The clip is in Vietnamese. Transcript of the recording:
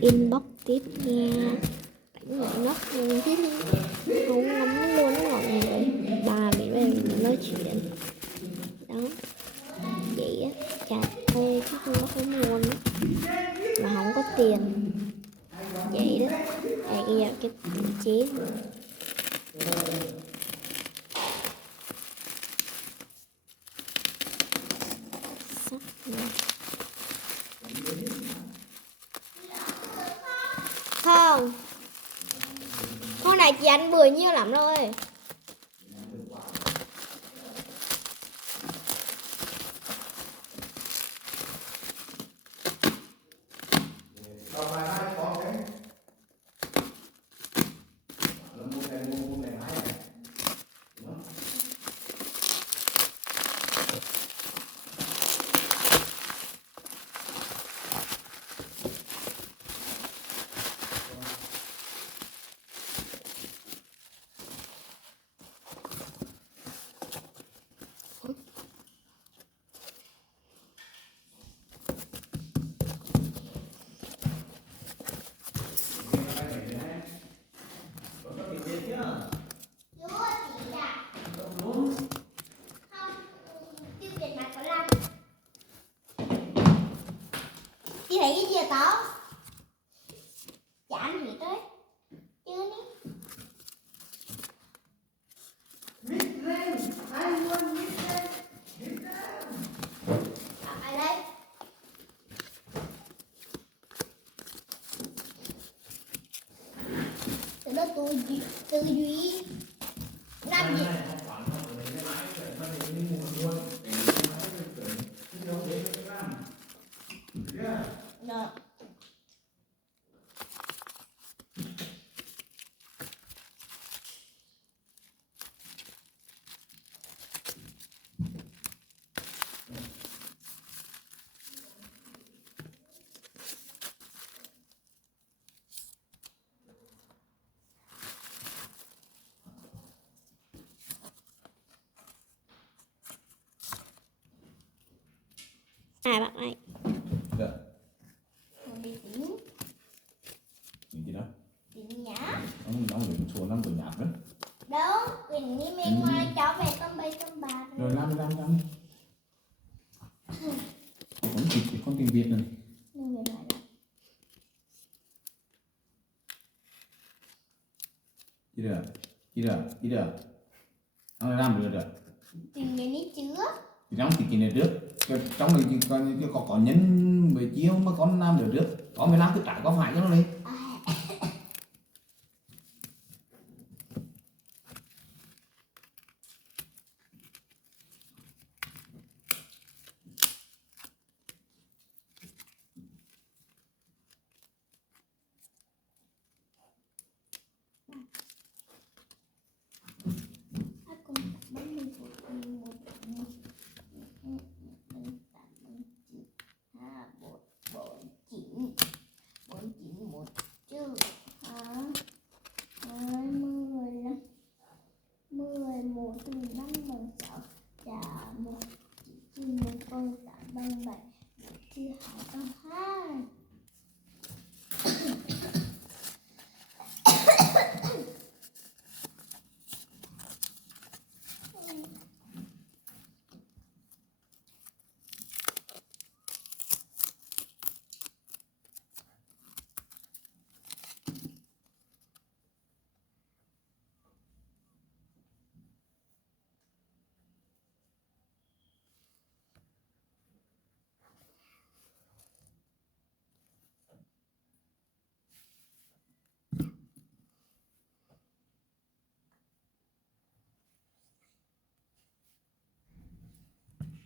Inbox tiếp nha. Cảnh ngại ngốc luôn thế không lắm luôn đó mọi người. Bà bị về nói chuyện đó vậy á, chặt thôi chứ không có không luôn á, mà không có tiền vậy đó. Ghi cái vị trí sắp này. Không, con này chị ăn bừa nhiêu lắm rồi. Chị thấy cái gì tao? Chán hết đấy. Chưa đi. Mít lên, ai muốn mít lên. Mít lên. Ai đây? Từ đó tư duy. Làm gì? Dạ. Bạn ơi. Dạ. Không đi tính. Tính gì đó? Tính nhá. Ông luyện số năm tuổi nhạc đó. Đâu, quyển như mình ngoài cháu về tầm 7 tầm 3 rồi. Rồi làm đi. Con tiếng Việt này. Chị được. Ông làm được. Tình này đi chưa? Thì trong thì này được. Trong này thì có nhân với chiếu mà con làm được. Con mới làm cứ trái có phải cho nó lên. Một con tạm bằng 7 chia 2 con